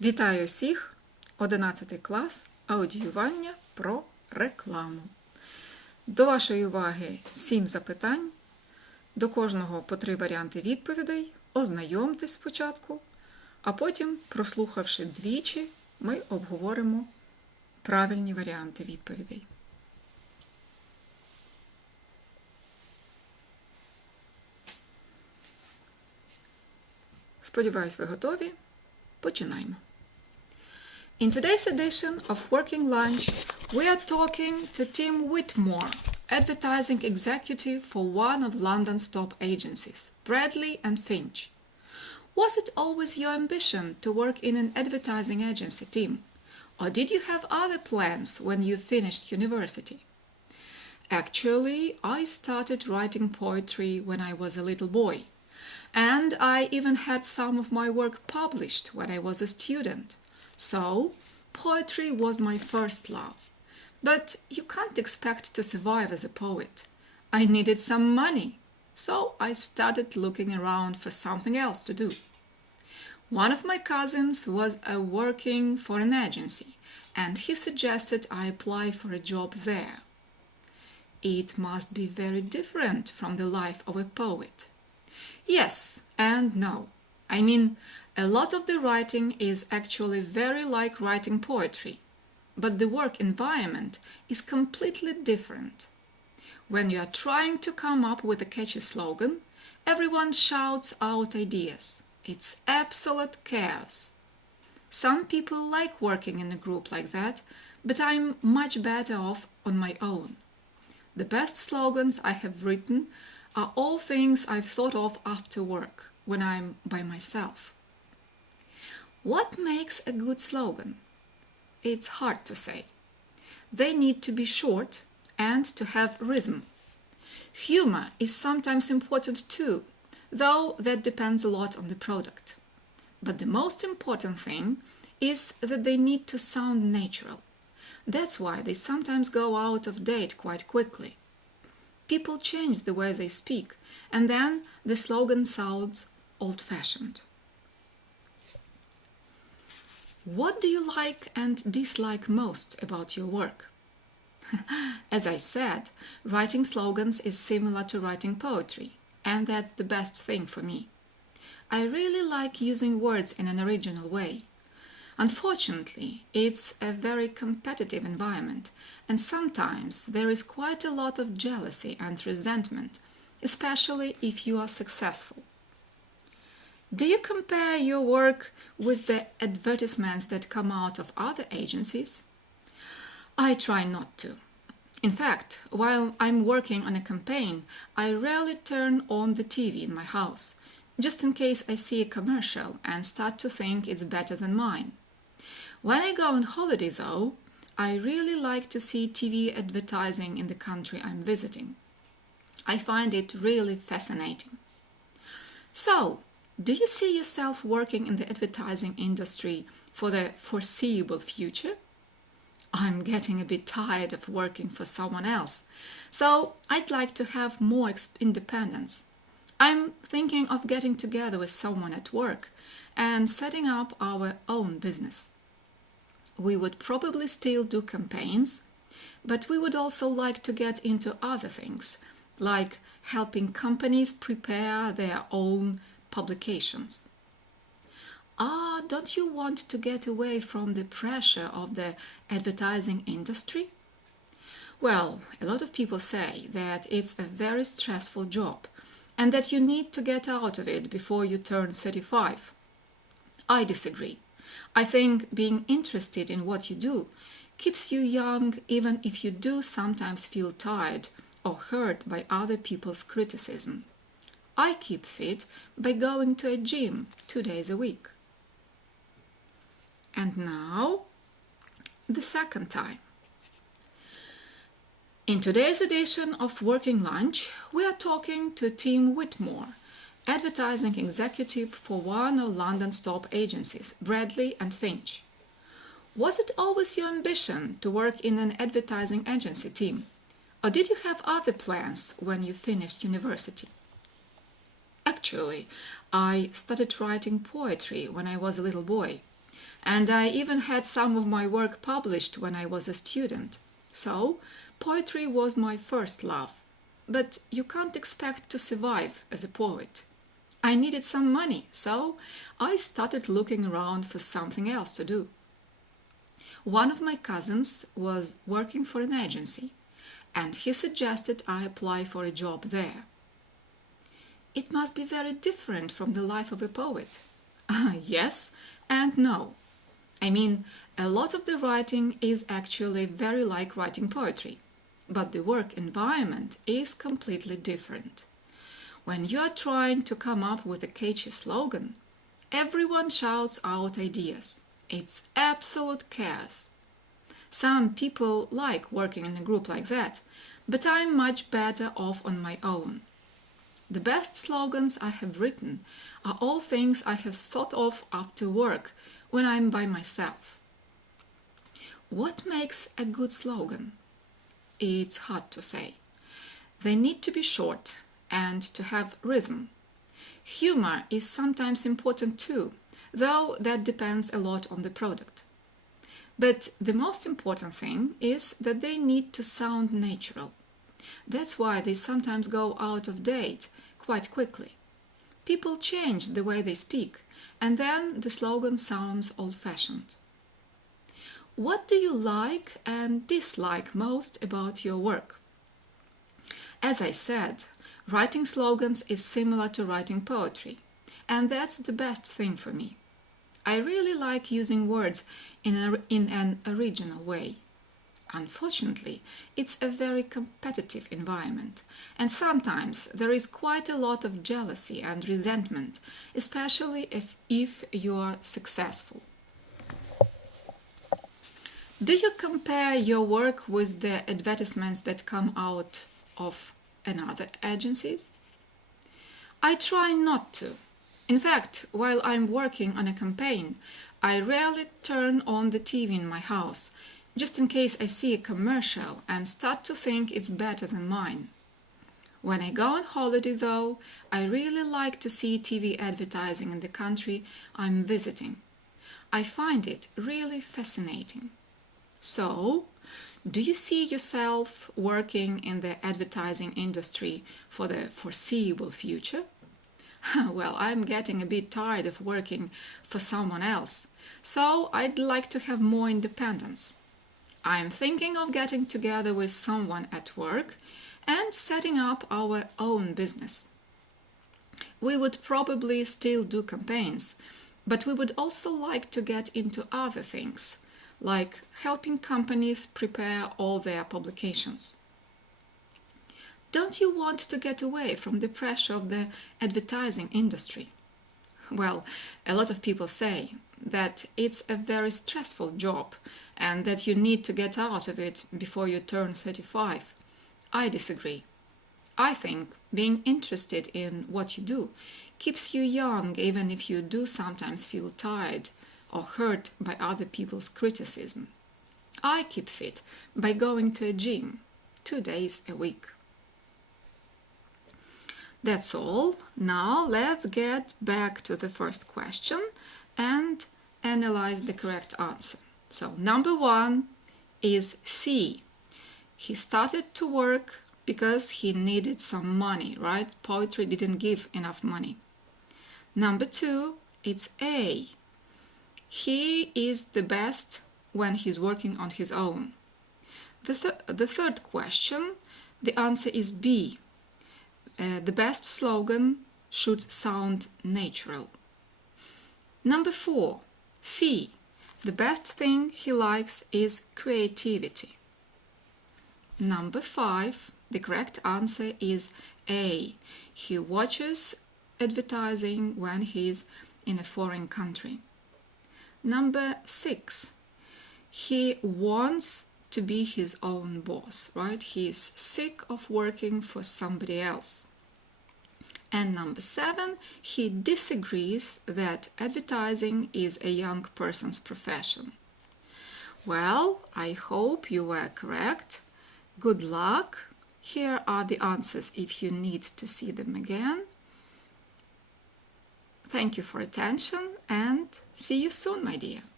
Вітаю всіх! 11 клас аудіювання про рекламу. До вашої уваги 7 запитань. До кожного по 3 варіанти відповідей. Ознайомтесь спочатку, а потім, прослухавши двічі, ми обговоримо правильні варіанти відповідей. Сподіваюсь, ви готові. Починаємо. In today's edition of Working Lunch, we are talking to Tim Whitmore, advertising executive for one of London's top agencies, Bradley and Finch. Was it always your ambition to work in an advertising agency, Tim? Or did you have other plans when you finished university? Actually, I started writing poetry when I was a little boy. And I even had some of my work published when I was a student. So, poetry was my first love. But you can't expect to survive as a poet. I needed some money, so I started looking around for something else to do. One of my cousins was working for an agency, and he suggested I apply for a job there. It must be very different from the life of a poet. Yes and no. I mean, a lot of the writing is actually very like writing poetry, but the work environment is completely different. When you are trying to come up with a catchy slogan, everyone shouts out ideas. It's absolute chaos. Some people like working in a group like that, but I'm much better off on my own. The best slogans I have written are all things I've thought of after work, when I'm by myself. What makes a good slogan? It's hard to say. They need to be short and to have rhythm. Humor is sometimes important too, though that depends a lot on the product. But the most important thing is that they need to sound natural. That's why they sometimes go out of date quite quickly. People change the way they speak, and then the slogan sounds old-fashioned. What do you like and dislike most about your work? As I said, writing slogans is similar to writing poetry, and that's the best thing for me. I really like using words in an original way. Unfortunately, it's a very competitive environment, and sometimes there is quite a lot of jealousy and resentment, especially if you are successful. Do you compare your work with the advertisements that come out of other agencies? I try not to. In fact, while I'm working on a campaign, I rarely turn on the TV in my house, just in case I see a commercial and start to think it's better than mine. When I go on holiday, though, I really like to see TV advertising in the country I'm visiting. I find it really fascinating. So, do you see yourself working in the advertising industry for the foreseeable future? I'm getting a bit tired of working for someone else, so I'd like to have more independence. I'm thinking of getting together with someone at work and setting up our own business. We would probably still do campaigns, but we would also like to get into other things, like helping companies prepare their own publications. Don't you want to get away from the pressure of the advertising industry? Well, a lot of people say that it's a very stressful job and that you need to get out of it before you turn 35. I disagree. I think being interested in what you do keeps you young even if you do sometimes feel tired or hurt by other people's criticism. I keep fit by going to a gym 2 days a week. And now, the second time. In today's edition of Working Lunch, we are talking to Tim Whitmore, advertising executive for one of London's top agencies, Bradley and Finch. Was it always your ambition to work in an advertising agency, Tim? Or did you have other plans when you finished university? Actually, I started writing poetry when I was a little boy, and I even had some of my work published when I was a student. So, poetry was my first love. But you can't expect to survive as a poet. I needed some money, so I started looking around for something else to do. One of my cousins was working for an agency, and he suggested I apply for a job there. It must be very different from the life of a poet. Yes and no. I mean, a lot of the writing is actually very like writing poetry, but the work environment is completely different. When you are trying to come up with a catchy slogan, everyone shouts out ideas. It's absolute chaos. Some people like working in a group like that, but I'm much better off on my own. The best slogans I have written are all things I have thought of after work when I'm by myself. What makes a good slogan? It's hard to say. They need to be short and to have rhythm. Humor is sometimes important too, though that depends a lot on the product. But the most important thing is that they need to sound natural. That's why they sometimes go out of date quite quickly. People change the way they speak, and then the slogan sounds old-fashioned. What do you like and dislike most about your work? As I said, writing slogans is similar to writing poetry, and that's the best thing for me. I really like using words in an original way. Unfortunately, it's a very competitive environment, and sometimes there is quite a lot of jealousy and resentment, especially if you are successful. Do you compare your work with the advertisements that come out of another agencies? I try not to. In fact, while I'm working on a campaign, I rarely turn on the TV in my house, just in case I see a commercial and start to think it's better than mine. When I go on holiday, though, I really like to see TV advertising in the country I'm visiting. I find it really fascinating. So, do you see yourself working in the advertising industry for the foreseeable future? Well, I'm getting a bit tired of working for someone else, so I'd like to have more independence. I'm thinking of getting together with someone at work and setting up our own business. We would probably still do campaigns, but we would also like to get into other things, like helping companies prepare all their publications. Don't you want to get away from the pressure of the advertising industry? Well, a lot of people say that it's a very stressful job and that you need to get out of it before you turn 35. I disagree. I think being interested in what you do keeps you young, even if you do sometimes feel tired or hurt by other people's criticism. I keep fit by going to a gym 2 days a week. That's all. Now let's get back to the first question and analyze the correct answer. So number 1 is C. He started to work because he needed some money, right? Poetry didn't give enough money. Number 2, it's A. He is the best when he's working on his own. The third question, the answer is B. The best slogan should sound natural. Number 4, C. The best thing he likes is creativity. Number 5, the correct answer is A. He watches advertising when he's in a foreign country. Number 6, he wants to be his own boss, right? He's sick of working for somebody else. And number 7, he disagrees that advertising is a young person's profession. Well, I hope you were correct. Good luck. Here are the answers if you need to see them again. Thank you for attention and see you soon, my dear.